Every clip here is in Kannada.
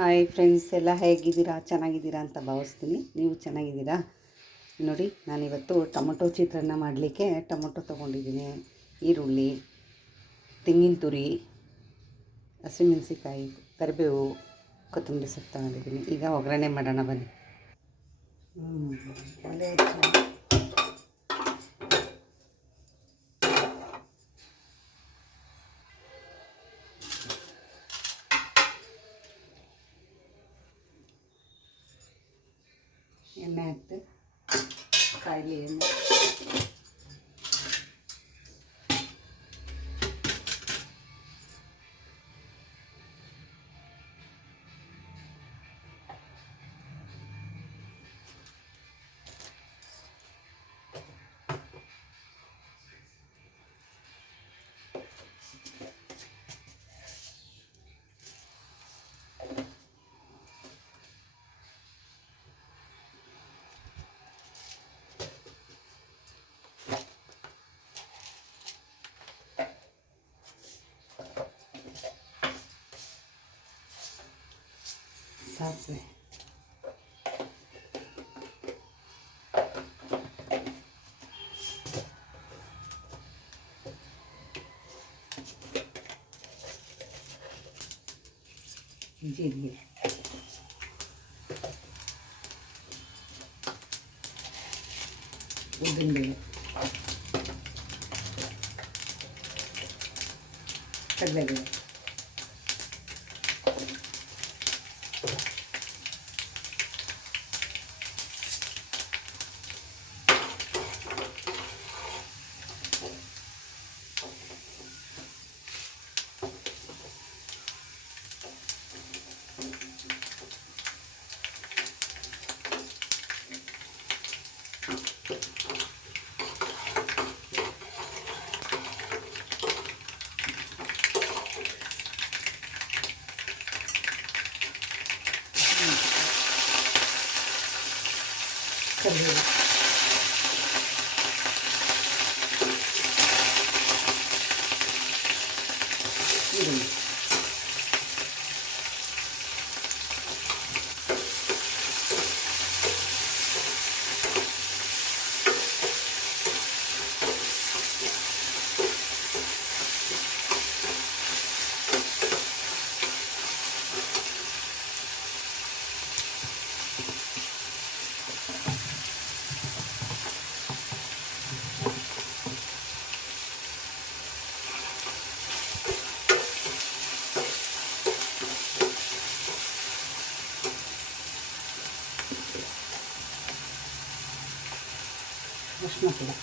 ಹಾಯ್ ಫ್ರೆಂಡ್ಸ್ ಎಲ್ಲ ಹೇಗಿದ್ದೀರಾ? ಚೆನ್ನಾಗಿದ್ದೀರಾ ಅಂತ ಭಾವಿಸ್ತೀನಿ. ನೀವು ಚೆನ್ನಾಗಿದ್ದೀರಾ? ನೋಡಿ, ನಾನಿವತ್ತು ಟೊಮೊಟೊ ಚಿತ್ರಾನ್ನ ಮಾಡಲಿಕ್ಕೆ ಟೊಮೊಟೊ ತೊಗೊಂಡಿದ್ದೀನಿ. ಈರುಳ್ಳಿ, ತೆಂಗಿನ ತುರಿ ಹಸಿಮೆಣಸಿಕಾಯಿ ಕರಿಬೇವು, ಕೊತ್ತಂಬರಿ ಸೊಪ್ಪು ತಗೊಂಡಿದ್ದೀನಿ. ಈಗ ಒಗ್ಗರಣೆ ಮಾಡೋಣ ಬನ್ನಿ. എണ്ണയത്ത് കരി ചെയ്യുന്നു. સાસને જીરીએ ઉદન દે કડલા ગયા ಅರಿಶಿನ ಪುಡಿ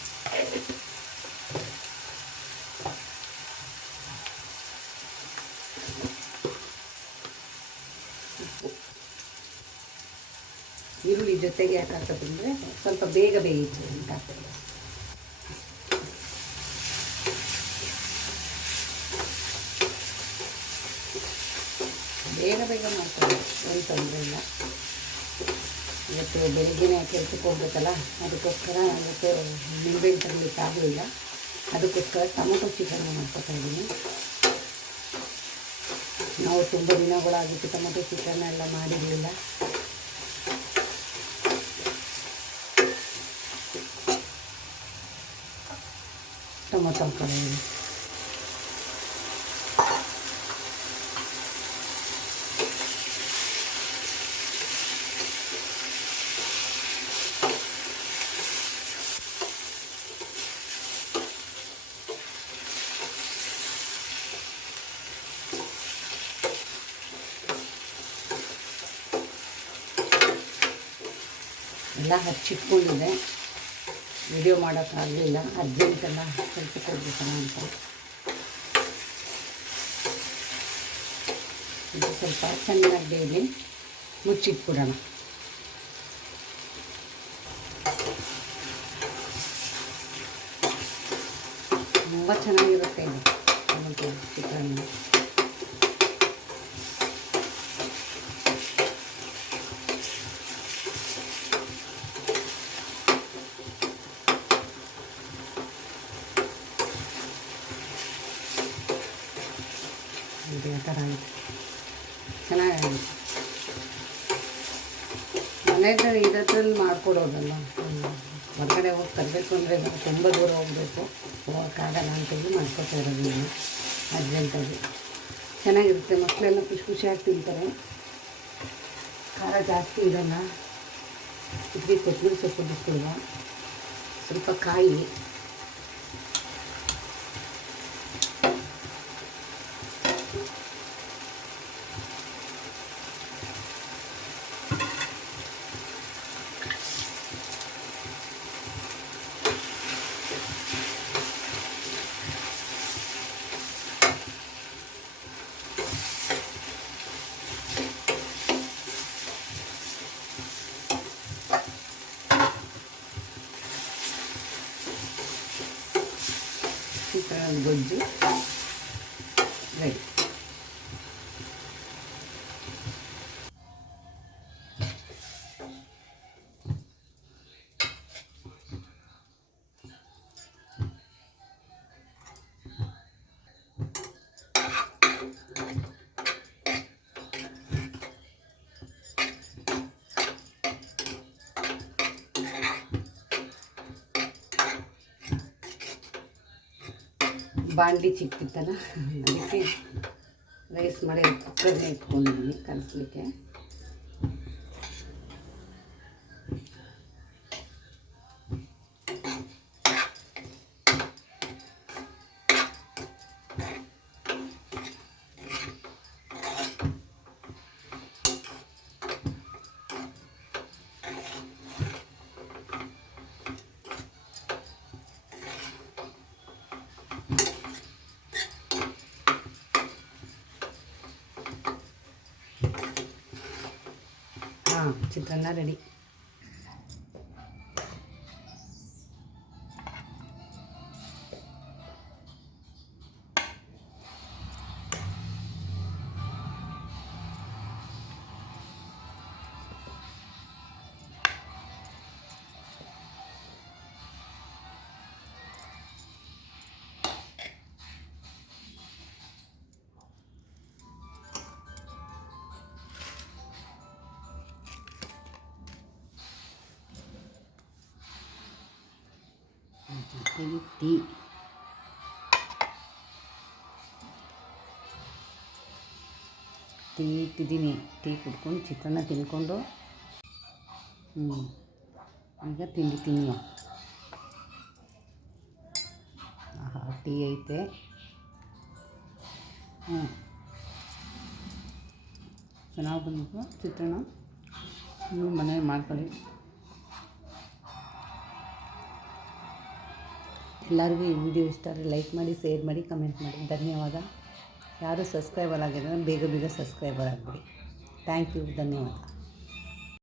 ಉಪ್ಪು ಈರುಳ್ಳಿ ಜೊತೆಗೆ ಯಾಕೆ ಹಾಕೋದಂದರೆ ಸ್ವಲ್ಪ ಬೇಗ ಬೇಯಿತು ಅಂತ ಹಾಕ್ತೇವೆ ಬೇಗ ಬೇಗ ಮಾಡ್ತಾರೆ ಏನು ತೊಂದರೆ ಇಲ್ಲ ಇವತ್ತು ಬೆಳಿಗ್ಗೆನೇ ಕೆಲ್ಸಕ್ಕೆ ಹೋಗ್ಬೇಕಲ್ಲ ಅದಕ್ಕೋಸ್ಕರ ಇವತ್ತು ನಿಂಬೆಹಣ್ಣು ತರಲಿಕ್ಕೆ ಆಗಲಿಲ್ಲ ಅದಕ್ಕೋಸ್ಕರ ಟೊಮೊಟೊ ಚಿಕನ್ ಮಾಡ್ಕೊತಾ ಇದ್ದೀನಿ. ನಾವು ತುಂಬ ದಿನಗಳಾಗಿತ್ತು ಟೊಮೊಟೊ ಚಿಕನ್ ಎಲ್ಲ ಮಾಡಿರಲಿಲ್ಲ. ಟೊಮೊಟೊ ಹಾಕೊಂಡಿದ್ದೀನಿ ಎಲ್ಲ ಹಚ್ಚಿಟ್ಕೊಂಡಿದೆ ವಿಡಿಯೋ ಮಾಡೋಕ್ಕಾಗಲಿಲ್ಲ ಅರ್ಜೆಂಟೆಲ್ಲ ಹೋಗ್ಬೇಕಲ್ಲ ಅಂತ. ಇದು ಸ್ವಲ್ಪ ಚೆನ್ನಾಗಿ ಡೈಲಿ ಮುಚ್ಚಿಟ್ಬಿಡೋಣ. ತುಂಬ ಚೆನ್ನಾಗಿರುತ್ತೆ ಇದು. ಟೊಮೊಟೊ ಇದು ಥರ ಆಗಿದೆ. ಇರೋದ್ರಲ್ಲಿ ಮಾಡ್ಕೊಡೋದಲ್ಲ. ಹೊರಗಡೆ ಹೋಗಿ ತರಬೇಕು ಅಂದರೆ ತುಂಬ ದೂರ ಹೋಗಬೇಕು. ಹೋಗೋಕ್ಕಾಗಲ್ಲ ಅಂತೇಳಿ ಮಾಡ್ಕೊತಾ ಇರೋದು ನಾನು. ಅರ್ಜೆಂಟಾಗಿ ಚೆನ್ನಾಗಿರುತ್ತೆ. ಮಕ್ಕಳೆಲ್ಲ ಖುಷಿ ಖುಷಿಯಾಗಿ ತಿಂತಾರೆ. ಖಾರ ಜಾಸ್ತಿ ಇರೋಲ್ಲ. ಇದಕ್ಕೆ ಕೊತ್ತಂಬರಿ ಸೊಪ್ಪು ಬಿಟ್ಟಿಲ್ವ ಸ್ವಲ್ಪ ಕಾಯಿ. ಚಿತ್ರಾನ್ನ ಗೊಜ್ಜು ಬಾಣಲಿ ಚಿಕ್ಕಿತ್ತಲ್ಲ ಅದಕ್ಕೆ ರೈಸ್ ಮಾಡಿ ಕುಕ್ಕರ್ನೇ ಇಟ್ಕೊಂಡಿದ್ದೀನಿ ಕಲಿಸ್ಲಿಕ್ಕೆ ಹಾಂ ಚಿತ್ರಾನ್ನ ರೆಡಿ ಟೀ ಇಟ್ಟಿದ್ದೀನಿ ಟೀ ಕುಡ್ಕೊಂಡು ಚಿತ್ರಾನ್ನ ತಿನ್ಕೊಂಡು. ಹ್ಞೂ ಈಗ ತಿಂಡಿ ತಿನ್ನುವ. ಟೀ ಐತೆ. ಹ್ಞೂ ಚೆನ್ನಾಗಿ ಬಂದಿತ್ತು ಚಿತ್ರಾನ್ನ? ನೀವು ಮನೇಲಿ ಮಾಡ್ಕೊಳ್ಳಿ. ಎಲ್ಲರಿಗೂ ಈ ವಿಡಿಯೋ ಇಷ್ಟ ಆದರೆ ಲೈಕ್ ಮಾಡಿ, ಶೇರ್ ಮಾಡಿ, ಕಮೆಂಟ್ ಮಾಡಿ. ಧನ್ಯವಾದ. ಯಾರು ಸಬ್ಸ್ಕ್ರೈಬರ್ ಆಗಿದ್ರೆ ಬೇಗ ಬೇಗ ಸಬ್ಸ್ಕ್ರೈಬರ್ ಆಗಿಬಿಡಿ. Thank you. ಧನ್ಯವಾದ.